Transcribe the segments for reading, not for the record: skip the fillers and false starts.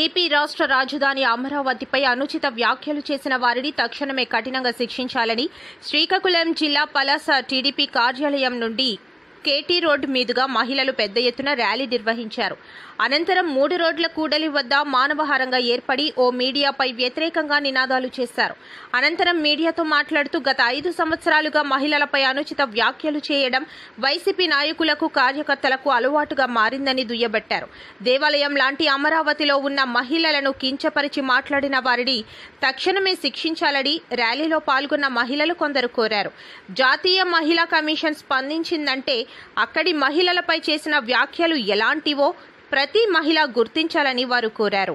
AP రాష్ట్ర రాజధాని అమరావతిపై అనుచిత వ్యాఖ్యలు చేసిన వారిని తక్షణమే కఠినంగా శిక్షించాలని శ్రీకాకుళం జిల్లా పలాస టీడీపీ కార్యాలయం నుండి కేటీ రోడ్ మీదుగా మహిళలు పెద్ద ఎత్తున ర్యాలీ నిర్వహించారు. అనంతరం 3 రోడ్ల కూడలి వద్ద మానవహారంగా ఏర్పడి ఓ మీడియాపై వ్యతిరేకంగా నినాదాలు చేశారు. అనంతరం మీడియాతో మాట్లాడుతూ గత 5 సంవత్సరాలుగా మహిళలపై అనుచిత వ్యాఖ్యలు చేయడం వైసీపీ నాయకులకు కార్యకర్తలకు అలవాటుగా మారిందని దుయ్యబట్టారు. దేవాలయం లాంటి అమరావతిలో ఉన్న మహిళలను కించపరిచి మాట్లాడిన వారిని తక్షణమే శిక్షించాలని ర్యాలీలో పాల్గొన్న మహిళలు కొందరు కోరారు. జాతీయ మహిళా కమిషన్ స్పందించిందంటే అక్కడి మహిళలపై చేసిన వ్యాఖ్యలు ఎలాంటివో ప్రతి మహిళ గుర్తించాలని వారు కోరారు.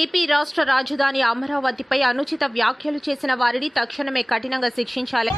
ఏపీ రాష్ట్ర రాజధాని అమరావతిపై అనుచిత వ్యాఖ్యలు చేసిన వారిని తక్షణమే కఠినంగా శిక్షించాలి.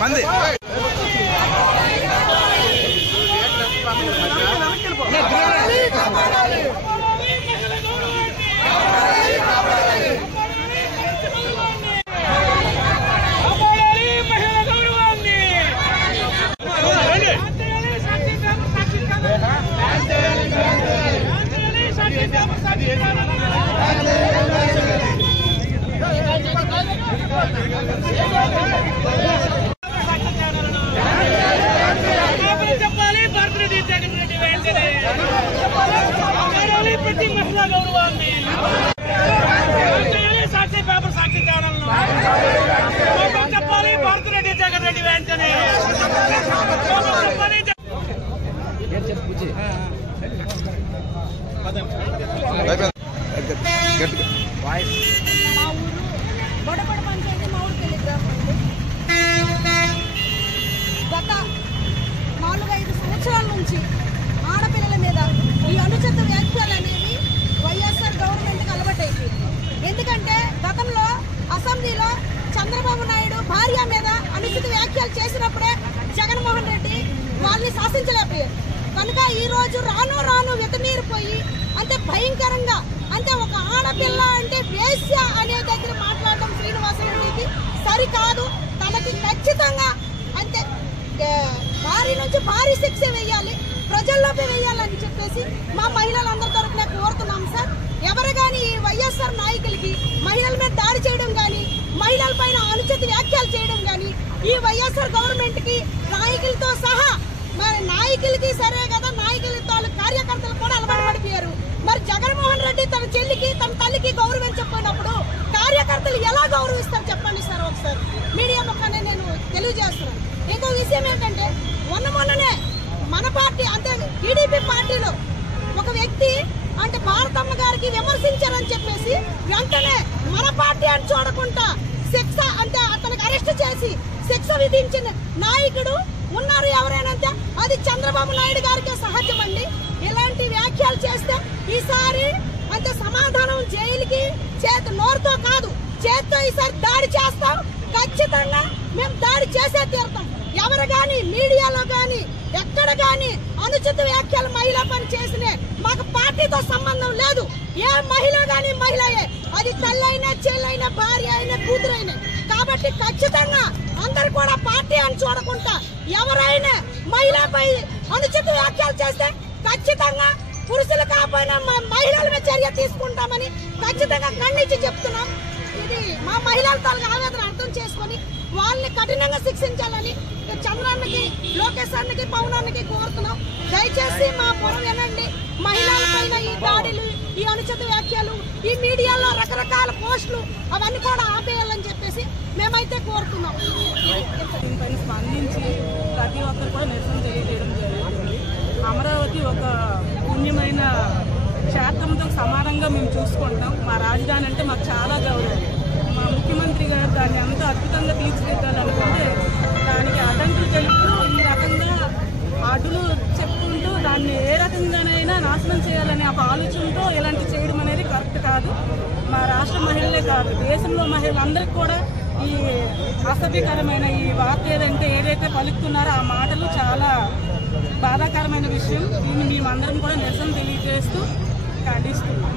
పంది బడబడ పంచాయతీ మా ఊరికి వెళ్ళిద్దాం. గత 4-5 సంవత్సరాల నుంచి ఆడపిల్లల మీద ఈ అనుచిత వ్యాఖ్యలు అనేవి వైఎస్ఆర్ గవర్నమెంట్కి అలవాటైపోయింది. ఎందుకంటే గతంలో అసెంబ్లీలో చంద్రబాబు నాయుడు భార్య మీద అనుచిత వ్యాఖ్యలు చేసినప్పుడే జగన్మోహన్ రెడ్డి వాళ్ళని శాసించలేకపోయారు. కనుక ఈరోజు రాను వితమీరిపోయి అంటే భయంకరంగా అంటే ఒక ఆడపిల్ల అంటే వేశ్య అనే దగ్గర మాట్లాడడం శ్రీనివాసరెడ్డికి సరికాదు. తనకి ఖచ్చితంగా అంటే భారీ నుంచి భారీ శిక్ష వేయాలి, ప్రజల్లోకి వేయాలని చెప్పేసి మా మహిళలందరి తరఫున కోరుతున్నాం సార్. ఎవరు కానీ ఈ వైఎస్ఆర్ నాయకులకి మహిళల మీద దాడి చేయడం కానీ మహిళల పైన అనుచిత వ్యాఖ్యలు చేయడం కానీ ఈ వైఎస్ఆర్ గవర్నమెంట్కి నాయకులతో సహా మరి నాయకులకి సరే కదా నాయకులతో కార్యకర్తలు కూడా అలవాటు పడిపోయారు. మరి జగన్మోహన్ రెడ్డి తన చెల్లికి తన తల్లికి గౌరవించకపోయినప్పుడు కార్యకర్తలు ఎలా గౌరవిస్తారు చెప్పండి సార్. ఒకసారి మీడియా ముఖాన్ని నేను తెలియజేస్తున్నాను. ఇంకో విషయం ఏంటంటే మొన్ననే మన పార్టీ అంటే టీడీపీ పార్టీలో ఒక వ్యక్తి అంటే భారతమ్మ గారికి విమర్శించారని చెప్పేసి వెంటనే మన పార్టీ అని చూడకుండా శిక్ష అంటే అతనికి అరెస్ట్ చేసి శిక్ష విధించిన నాయకుడు ఉన్నారు ఎవరైనా అది చంద్రబాబు నాయుడు గారికి సహజమండి. ఇలాంటి వ్యాఖ్యలు చేస్తే ఈసారి అంటే సమాధానం జైలుకి నోరుతో కాదు చేత్తో ఈసారి దాడి చేస్తాం. ఖచ్చితంగా మేము దాడి చేసే తీరుతాం. ఎవరు కానీ మీడియాలో కానీ ఎక్కడ కానీ అనుచిత వ్యాఖ్యలు మహిళా పని చేసిన మాకు పార్టీతో సంబంధం లేదు. ఏ మహిళ కానీ మహిళయే, అది తల్లైనా చెల్లైనా భార్య అయినా కూతురైనా. కాబట్టి ఖచ్చితంగా అందరు కూడా పార్టీ అని చూడకుండా ఎవరైనా మహిళపై అనుచిత వ్యాఖ్యలు చేస్తే ఖచ్చితంగా పురుషులు కాకపోయినా మహిళల మీద చర్య తీసుకుంటామని ఖచ్చితంగా ఖండించి చెప్తున్నాం. ఇది మా మహిళల తాలూకు ఆవేదన అర్థం చేసుకొని వాళ్ళని కఠినంగా శిక్షించాలని చంద్రానికి లోకేష్ అన్నకి పవన్ అన్నకి కోరుతున్నాం. దయచేసి మా పొరం వినండి. మహిళలపైన ఈ దాడులు ఈ అనుచిత వ్యాఖ్యలు ఈ మీడియాలో రకరకాల పోస్టులు అవన్నీ కూడా ఆపేయాలని చెప్పేసి మేమైతే కోరుతున్నాం. దీనిపైన స్పందించి ప్రతి ఒక్కరు కూడా నిరసన తెలియజేయడం జరిగింది. ఒక పుణ్యమైన క్షేత్రంతో సమానంగా మేము చూసుకుంటాం. మా రాజధాని అంటే మాకు చాలా గౌరవం. మా ముఖ్యమంత్రి గారు దాన్ని అంత అద్భుతంగా తీర్చిదిద్దాలనుకుంటే దానికి అడ్డంకులు తెలుపుతూ ఈ రకంగా అడ్డులు చెప్పుకుంటూ దాన్ని ఏ రకంగానైనా నాశనం చేయాలనే ఒక ఆలోచనతో ఇలాంటి చేయడం అనేది కరెక్ట్ కాదు. మా రాష్ట్ర మహిళలే కాదు, దేశంలో మహిళలందరికీ కూడా ఈ అసభ్యకరమైన ఈ వార్త ఏదైతే పలుకుతున్నారో ఆ మాటలు చాలా బాధాకరమైన విషయం. దీన్ని మేమందరం కూడా నిరసన తెలియజేస్తూ ఖండిస్తున్నాం.